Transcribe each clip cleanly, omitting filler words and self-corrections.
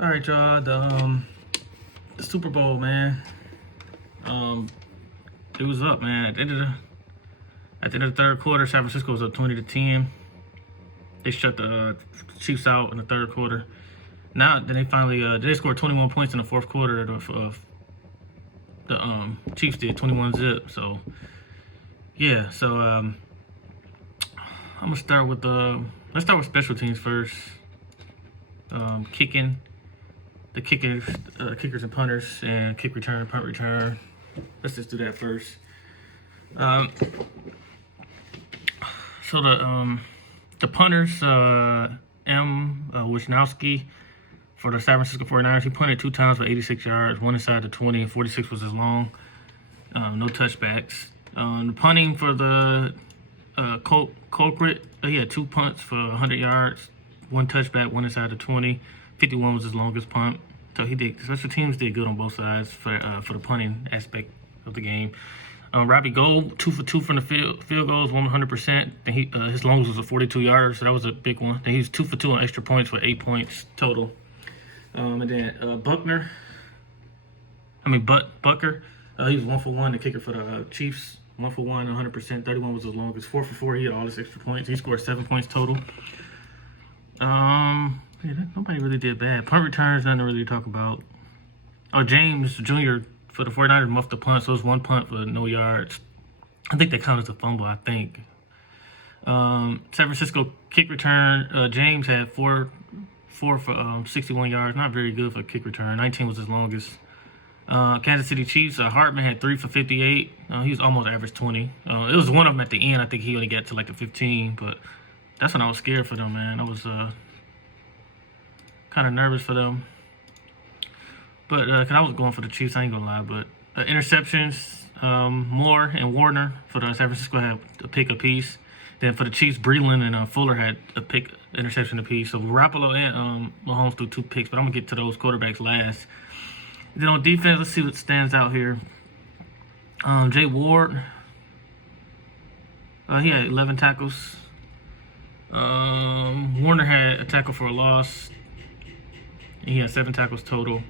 All right, y'all. The Super Bowl, man. It was up, man. At the end of the third quarter, San Francisco was up 20-10. They shut the Chiefs out in the third quarter. Now, then they finally they scored 21 points in the fourth quarter. The Chiefs did 21-zip. So yeah. So I'm gonna start with let's start with special teams first. Kicking. The kickers and punters, and kick return, punt return. Let's just do that first. So the punters, Wisnowski for the San Francisco 49ers, he punted 2 times for 86 yards, one inside the 20, and 46 was his long. No touchbacks. The punting for the Colquitt, he had 2 punts for 100 yards, 1 touchback, 1 inside the 20. 51 was his longest punt. So he did. Special teams did good on both sides for the punting aspect of the game. Robbie Gould, 2 for 2 from the field goals, 100%. And his longest was a 42 yards, so that was a big one. Then he was 2 for 2 on extra points for 8 points total. And then Bucker, he was 1 for 1, the kicker for the Chiefs. 1 for 1, 100%. 31 was his longest. 4 for 4, he had all his extra points. He scored 7 points total. Yeah, nobody really did bad. Punt returns, nothing to really talk about. Oh, James Jr. for the 49ers muffed the punt, so it was 1 punt for no yards. I think that counts as a fumble, I think. San Francisco kick return, James had 4 for 61 yards. Not very good for a kick return. 19 was his longest. Kansas City Chiefs, Hartman had 3 for 58. He was almost average 20. It was one of them at the end. I think he only got to like the 15, but that's when I was scared for them, man. I was kind of nervous for them. But because I was going for the Chiefs, I ain't gonna lie. But interceptions, Moore and Warner for the San Francisco had a pick apiece. Then for the Chiefs, Breland and Fuller had a pick interception apiece. So Garoppolo and MaHomes threw 2 picks, but I'm gonna get to those quarterbacks last. Then on defense, let's see what stands out here. Jay Ward, he had 11 tackles. Warner had a tackle for a loss. He had 7 tackles total.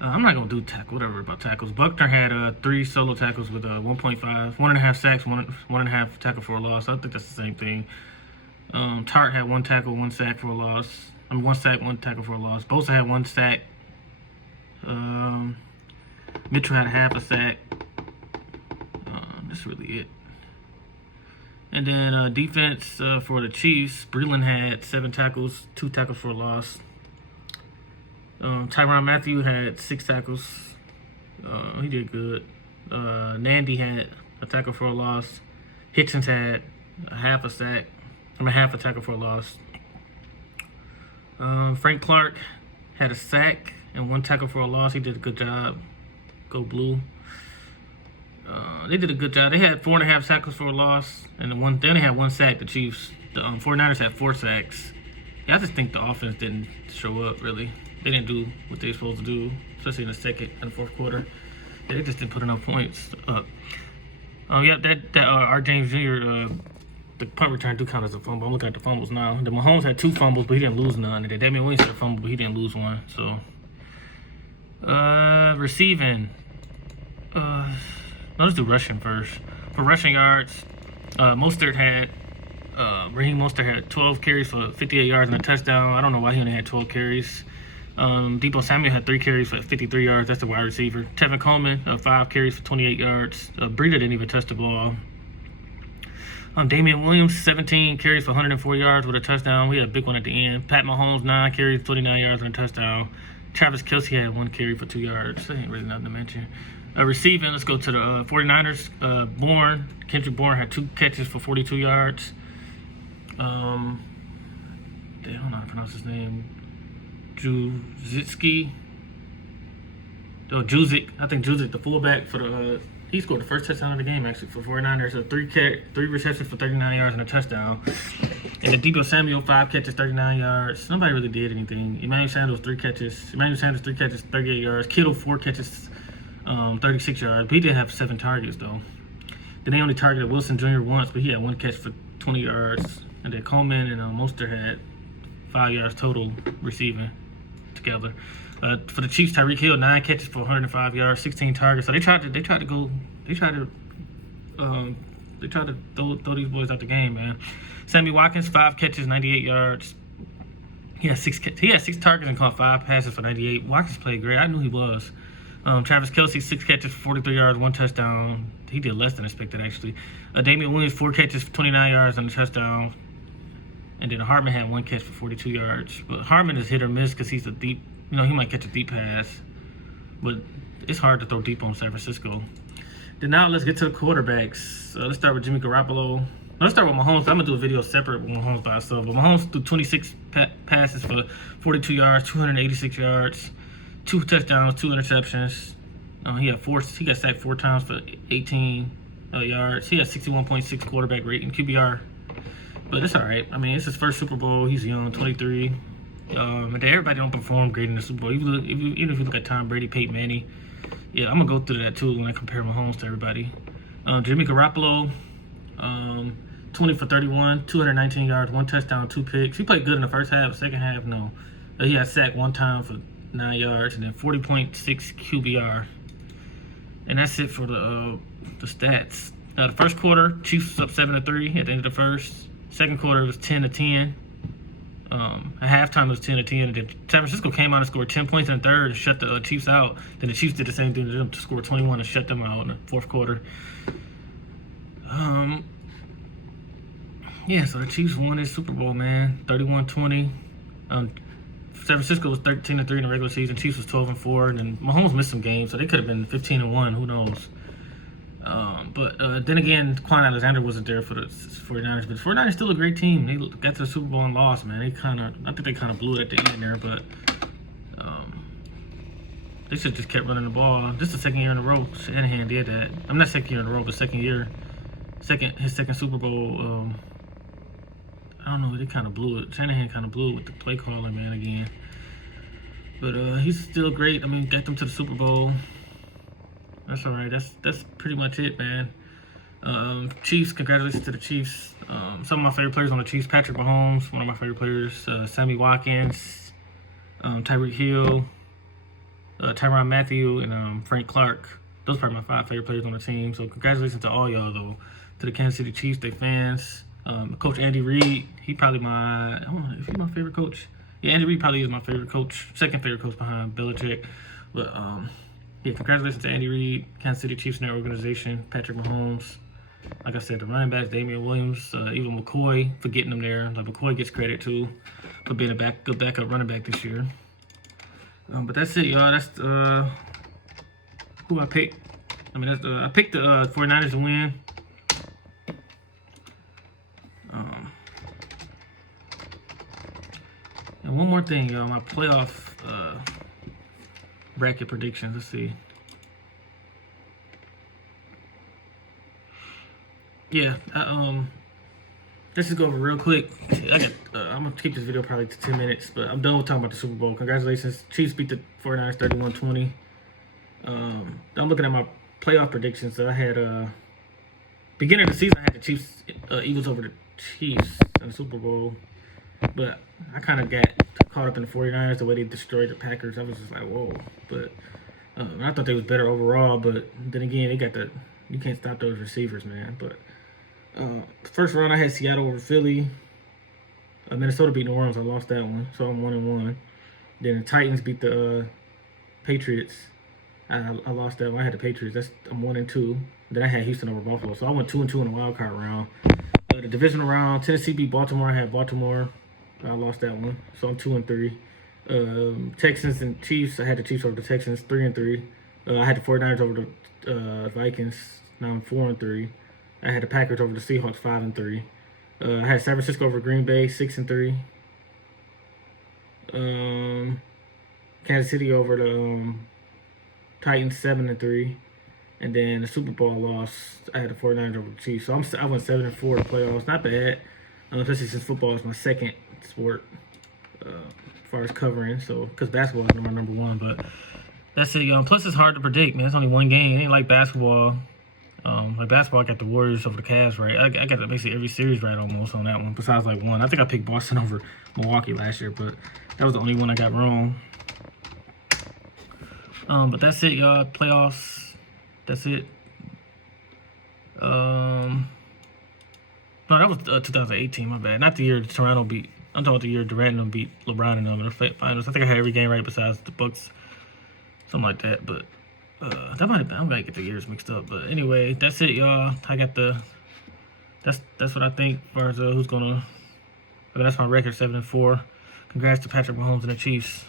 I'm not going to do whatever about tackles. Buckner had 3 solo tackles with 1.5. 1.5 sacks, 1.5 tackle for a loss. I think that's the same thing. Tart had 1 tackle, 1 sack for a loss. 1 sack, 1 tackle for a loss. Bosa had 1 sack. Mitchell had half a sack. That's really it. And then defense for the Chiefs, Breland had 7 tackles, 2 tackles for a loss. Tyrann Mathieu had 6 tackles. He did good. Nandy had a tackle for a loss. Hitchens had half a tackle for a loss. Frank Clark had a sack and 1 tackle for a loss. He did a good job. Go Blue. They did a good job. They had 4.5 tackles for a loss, and they only had 1 sack. The Chiefs, the 49ers had 4 sacks. Yeah, I just think the offense didn't show up really. They didn't do what they were supposed to do, especially in the second and fourth quarter. Yeah, they just didn't put enough points up. Our James Jr. The punt return do count as a fumble. I'm looking at the fumbles now. The MaHomes had 2 fumbles, but he didn't lose none. And Damian Williams had a fumble, but he didn't lose 1. So, receiving. Let's do rushing first. For rushing yards, Raheem Mostert had 12 carries for 58 yards and a touchdown. I don't know why he only had 12 carries. Deebo Samuel had 3 carries for 53 yards. That's the wide receiver. Tevin Coleman, 5 carries for 28 yards. Breida didn't even touch the ball. Damian Williams, 17 carries for 104 yards with a touchdown. We had a big one at the end. Pat Mahomes, 9 carries, 29 yards and a touchdown. Travis Kelce had 1 carry for 2 yards. That ain't really nothing to mention. Receiving, let's go to the 49ers. Kendrick Bourne had 2 catches for 42 yards. I don't know how to pronounce his name. Juzik. I think Juzik, the fullback for the he scored the first touchdown of the game actually for 49ers. 3 receptions for 39 yards and a touchdown. And the Deebo Samuel 5 catches, 39 yards. Nobody really did anything. Emmanuel Sanders 3 catches, 38 yards. Kittle 4 catches, 36 yards. But he did have 7 targets though. Then they only targeted Wilson Jr. once, but he had 1 catch for 20 yards. And then Coleman and Mostert had 5 yards total receiving. together. For the Chiefs, Tyreek Hill, 9 catches for 105 yards, 16 targets. So they tried to throw these boys out the game, man. Sammy Watkins, 5 catches, 98 yards. He had 6 targets and caught 5 passes for 98. Watkins played great. I knew he was. Travis Kelce, 6 catches for 43 yards, 1 touchdown. He did less than expected, actually. Damian Williams, 4 catches for 29 yards and a touchdown. And then Hartman had 1 catch for 42 yards. But Hartman is hit or miss because he's a deep, he might catch a deep pass. But it's hard to throw deep on San Francisco. Then now let's get to the quarterbacks. Let's start with Jimmy Garoppolo. Let's start with Mahomes. I'm going to do a video separate with Mahomes by itself. But Mahomes threw 26 passes for 42 yards, 286 yards, 2 touchdowns, 2 interceptions. He got sacked 4 times for 18 yards. He had 61.6 quarterback rating, QBR. But it's all right. I mean, it's his first Super Bowl. He's young, 23. And everybody don't perform great in the Super Bowl. Even if you look at Tom Brady, Peyton Manning. Yeah, I'm going to go through that too when I compare Mahomes to everybody. Jimmy Garoppolo, 20 for 31, 219 yards, 1 touchdown, 2 picks. He played good in the first half. Second half, no. He got sacked 1 time for 9 yards and then 40.6 QBR. And that's it for the stats. The first quarter, Chiefs was up 7-3 at the end of the first. Second quarter was 10-10. At halftime it was 10-10. And then San Francisco came out and scored 10 points in the third and shut the Chiefs out. Then the Chiefs did the same thing to them to score 21 and shut them out in the fourth quarter. Yeah, so the Chiefs won this Super Bowl, man, 31-20. San Francisco was 13-3 in the regular season. Chiefs was 12-4, and then Mahomes missed some games, so they could have been 15-1. Who knows? But then again, Quan Alexander wasn't there for the 49ers, but the 49ers still a great team. They got to the Super Bowl and lost, man. I think they kind of blew it at the end there, but they should have just kept running the ball. This is the second year in a row Shanahan did that. I'm not second year in a row, but his second Super Bowl. I don't know, they kind of blew it. Shanahan kind of blew it with the play calling, man, again. But he's still great. I mean, got them to the Super Bowl. That's all right. That's pretty much it, man. Chiefs, congratulations to the Chiefs. Some of my favorite players on the Chiefs: Patrick Mahomes, one of my favorite players. Sammy Watkins, Tyreek Hill, Tyrann Mathieu, and Frank Clark. Those are probably my 5 favorite players on the team. So congratulations to all y'all, though. To the Kansas City Chiefs, their fans. Coach Andy Reid, he probably I don't know if he's my favorite coach. Yeah, Andy Reid probably is my favorite coach, second favorite coach behind Belichick. But yeah, congratulations to Andy Reid, Kansas City Chiefs and their organization, Patrick Mahomes. Like I said, the running backs, Damian Williams, even McCoy for getting them there. Like McCoy gets credit too for being a good backup running back this year. But that's it, y'all. That's who I picked. I mean, I picked the 49ers to win. And one more thing, y'all, my playoff bracket predictions. Let's see. Yeah, let's just go over real quick. I'm gonna keep this video probably to 10 minutes, but I'm done with talking about the Super Bowl. Congratulations, Chiefs beat the 49ers 31-20. I'm looking at my playoff predictions. So I had beginning of the season, I had the Chiefs, Eagles over the Chiefs in the Super Bowl. But I kind of got caught up in the 49ers, the way they destroyed the Packers. I was just like, whoa. But I thought they was better overall. But then again, they got you can't stop those receivers, man. But first round, I had Seattle over Philly. Minnesota beat New Orleans. I lost that one, so I'm 1-1. Then the Titans beat the Patriots. I lost that one. I had the Patriots. I'm 1-2. Then I had Houston over Buffalo. So I went 2-2 in the wild card round. The divisional round, Tennessee beat Baltimore. I had Baltimore. I lost that one, so I'm 2-3. Texans and Chiefs. I had the Chiefs over the Texans, 3-3. I had the 49ers over the Vikings. Now I'm 4-3. I had the Packers over the Seahawks, 5-3. I had San Francisco over Green Bay, 6-3. Kansas City over the Titans, 7-3. And then the Super Bowl loss, I had the 49ers over the Chiefs. So I went 7-4 in the playoffs. Not bad, especially since football is my second sport as far as covering. So, because basketball is my number one. But that's it, y'all. Plus, it's hard to predict, man. It's only one game. It ain't like basketball. Like basketball, I got the Warriors over the Cavs right. I got basically every series right almost on that one, besides like one. I think I picked Boston over Milwaukee last year, but that was the only one I got wrong. But that's it, y'all. Playoffs. That's it. No, that was 2018. My bad. Not the year Toronto beat. I'm talking about the year Durant and beat LeBron and them in the finals. I think I had every game right besides the Bucks, something like that. But that might have been. I'm gonna get the years mixed up. But anyway, that's it, y'all. I got the. That's what I think as far as who's gonna. That's my record, 7-4. Congrats to Patrick Mahomes and the Chiefs.